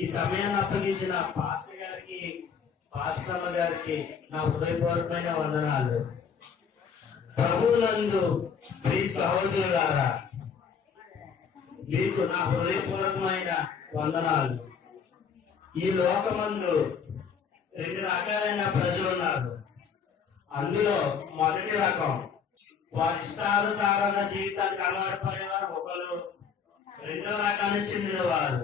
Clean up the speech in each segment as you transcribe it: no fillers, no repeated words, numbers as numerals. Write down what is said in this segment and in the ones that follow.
ఈ సమయాన్ని అప్పగించిన పాస్టర్ గారికి, పాస్టర్ల గారికి నా హృదయపూర్వకమైన వందనాలు. ప్రభువునందు ప్రియ సహోదరులారా, మీకు నా హృదయపూర్వకమైన వందనాలు. ఈ లోకమందు రెండు రకాలైన ప్రజలు ఉన్నారు. అందులో మొదటి రకం వారి ఇష్టానుసారమైన జీవితానికి అలవాటు పడేవారు ఒకరు. రెండో రకానికి చెందిన వారు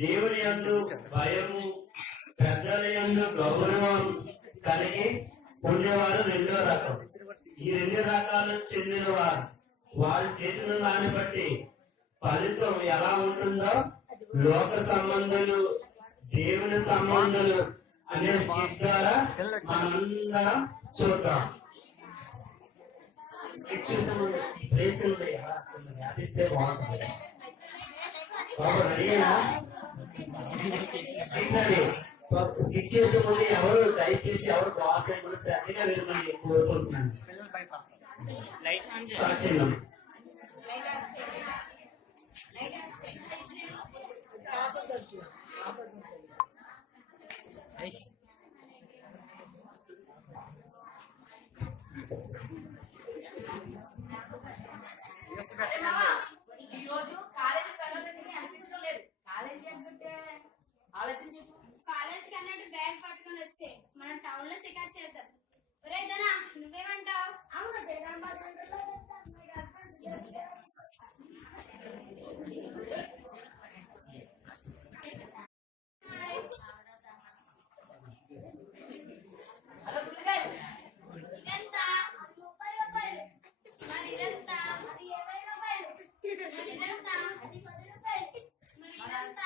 దేవుని యందు భయము, పెద్దల యందు గౌరవం కలిగి ఉండేవారు రెండో రకం. ఈ రెండు రకాలకు చెందిన వారు వారు చేసిన దాన్ని బట్టి ఫలితం ఎలా ఉంటుందో లోక సంబంధులు, దేవుని సంబంధులు అనే స్కిట్ ద్వారా మనందరం చూద్దాం. అదిస్తే బాగుంటుంది. రెడీనా? స్కిట్ చేసే ముందు ఎవరు దయచేసి ఎవరు బాగుంటుంది శ్రద్ధగా వినమని కోరుకుంటున్నాను. స్టార్ట్ చేద్దాం. ఈ రోజు కాలేజీ వెళ్ళాలంటే అనిపించడం లేదు. కాలేజీ అంటే ఆలోచించు. కాలేజీకి అన్నట్టు బ్యాగ్ పట్టుకొని వచ్చే మనం టౌన్ లో షికారు చేద్దాం. ఒరే ధనా, నువ్వేమంటావు? అవును జగదాంబ సెంటర్ లో హలో గుళ్ళగారు, ఇదెంత? 30 రూపాయలు. మరి ఇదెంత? అది 20 రూపాయలు. మరి ఇదెంత? అది 10 రూపాయలు. మరి ఇదెంత?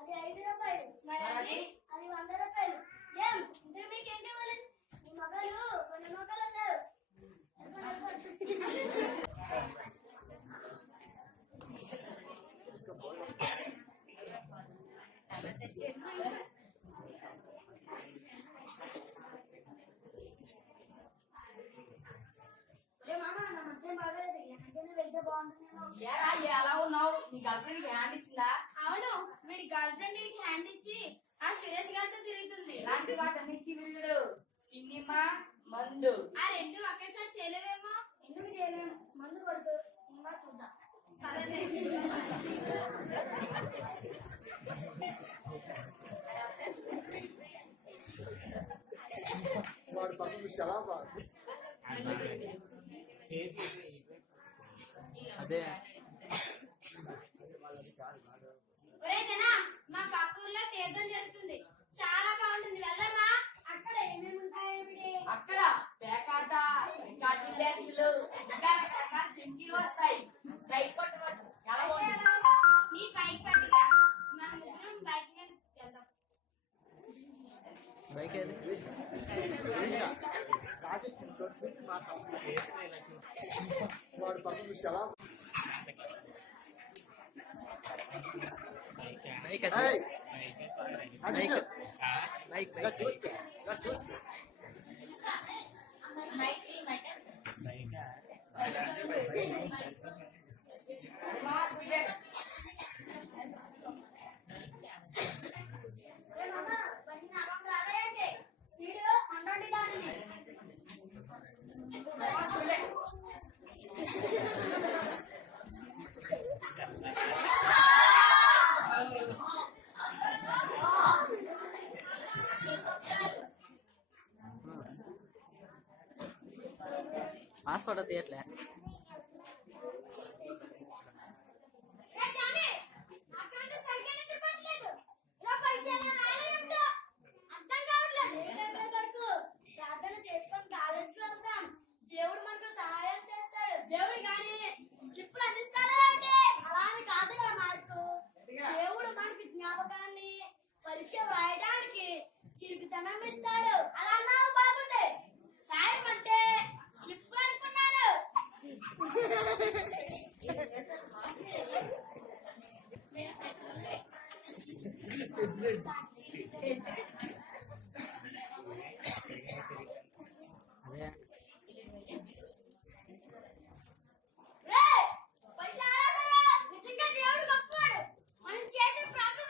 అది 5 రూపాయలు. మరి అది? అది 100 రూపాయలు. ఏం ఇది మీకేంటి ఇవ్వాలి? మీ మొక్కలు కొన్ని మొక్కలు లేవు. వెళ్తే బాగుంటుందేమో. ఏరా ఎలా ఉన్నావు? నీ గర్ల్ ఫ్రెండ్ హ్యాండ్ ఇచ్చిందా? అవును, వీడి గర్ల్ ఫ్రెండ్ వీడికి హ్యాండ్ ఇచ్చి ఆ సురేష్ గారితో తిరుగుతుంది. ఇలాంటి వాటన్నిటికీ వీడు సినిమా, మందు ఆ రెండు ఒకేసారి చేయలేవేమో. ఎందుకు చేయలేము? మందు కొడుతూ సినిమా చూద్దాం. పదండి. అదే ఒరే ధనా, మా పక్క ఊర్లో తీర్థం జరుగుతుంది. చాలా బాగుంటుంది, వెళ్దామా? అక్కడ ఏమేమి ఉంటాయి? అక్కడ పేకాట, రికార్డింగ్ డ్యాన్సులు, ఇంకా రకరకాల చింకీలు వస్తాయి. సైడ్ కొట్టవచ్చు, చాలా బాగుంటుంది. నీ బైక్ పట్టుగా మన ముగ్గురం బైక్ మీద వెళ్దాం. బైక్ ఏది? వాడు పక్కన చాలా స్పీడ్ 120 దాటిని. పాస్పోర్ట్ తీయట్లే. దేవుడు మనకు సహాయం చేస్తాడు. దేవుడు కానీ స్లిప్పులు అందిస్తాడు అంటే అలా అని కాదుగా మార్కు. దేవుడు మనకి జ్ఞాపకాన్ని పరీక్ష రాయడానికి చిలిపితనం ఇస్తాడు. అలా అన్నావు బాగుంది. సాయం అంటే స్లిప్పులు అనుకున్నాను. అదే నిజంగా దేవుడు గొప్పవాడు. మనం చేసే ప్రార్థన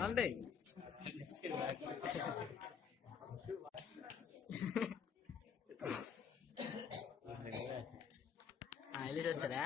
రండి వెళ్ళేసి వచ్చారా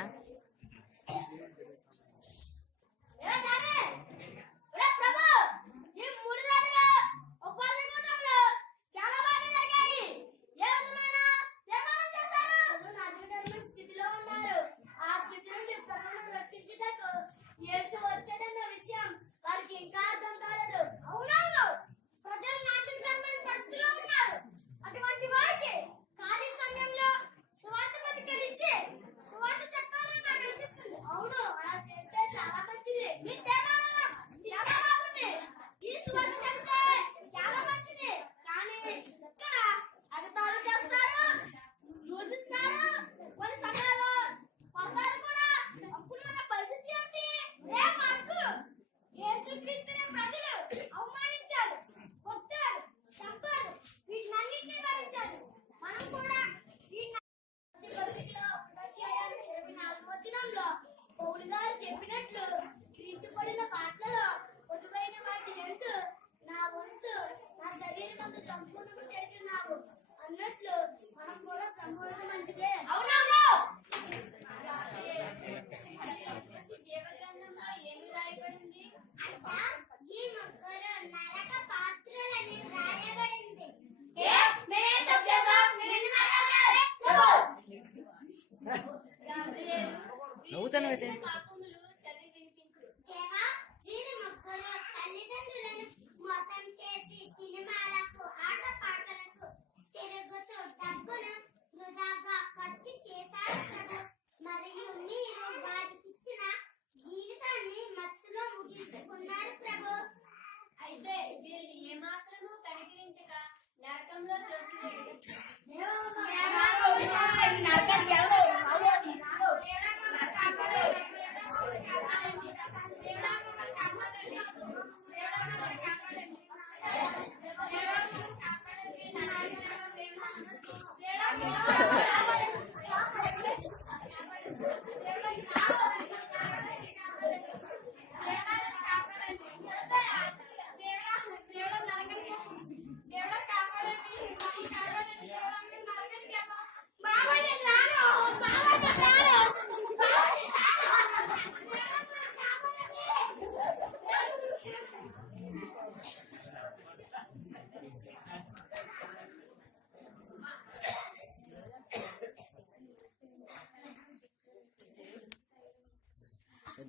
చెప్పినట్లు క్రీస్తు పడిన పాటలలో పొదువైన వాటి ఎందు నా వంతు నా శరీరం సంపూర్ణం చేస్తున్నావు అన్నట్లు మనం కూడా సంపూర్ణ మంచిదే. అవునవును. జీవగ్రంథంలో ఏమి రాయబడింది? అచ్చా, ఈ ముగ్గురు నరక పాత్రులని రాయబడింది. మేమేం తప్పు చేశాం? మేమేం నవ్వుతాను పాపములు చదివి వినిపించు. దేవా, వీరి ముగ్గురు తల్లిదండ్రులను మోసం చేసి సినిమాలకు ఆటపాటలకు తిరుగుతూ డబ్బును వృధాగా ఖర్చు చేశారు కదా. మరియు మీరు వారికిచ్చిన జీవితాన్ని మత్తులో ముగించుకున్నారు ప్రభు. అయితే వీరిని ఏమాత్రము కనికరించక నరకంలో త్రోసివేయండి.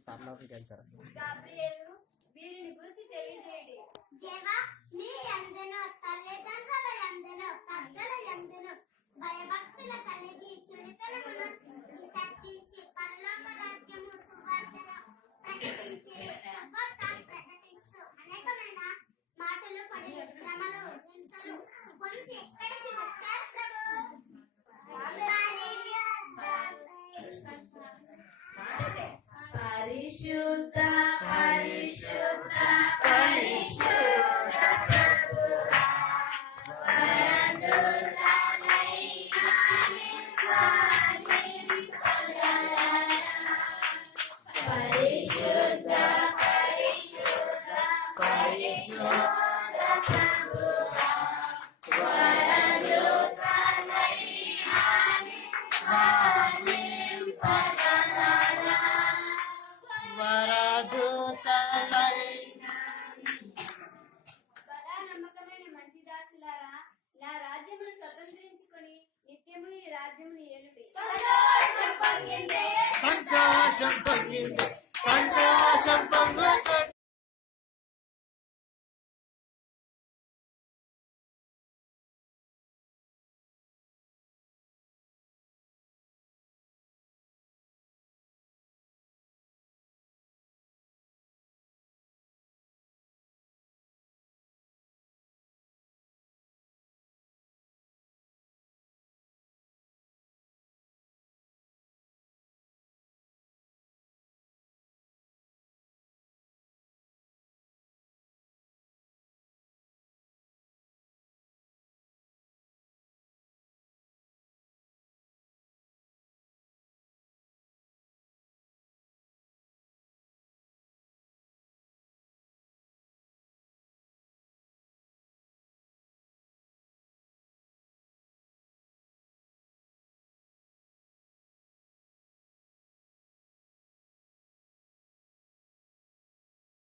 పర్లోకి వెళ్తారు. గాబ్రియేలు, వీరిని గురించి తెలియజేయండి. దేవా, నీ యందును తల్లిదండ్రుల యందును పెద్దల యందును భయభక్తుల కలిగి చురితనమును విసర్జించి పరలోక రాజ్యము సువార్తను ప్రకటించి సువార్త ప్రకటిస్తూ అనేకమైన మాటలు పడి శ్రమలు హింసలు పొంది ఎక్కడికి వచ్చారు ప్రభు? పరిశుద్ధ పరిశుద్ధ పరిశుద్ధ ప్రభువా, వరదులనైన పరిశుద్ధ పరిశుద్ధ పరిశుద్ధ ప్రభువా, వరదులనైన వరదు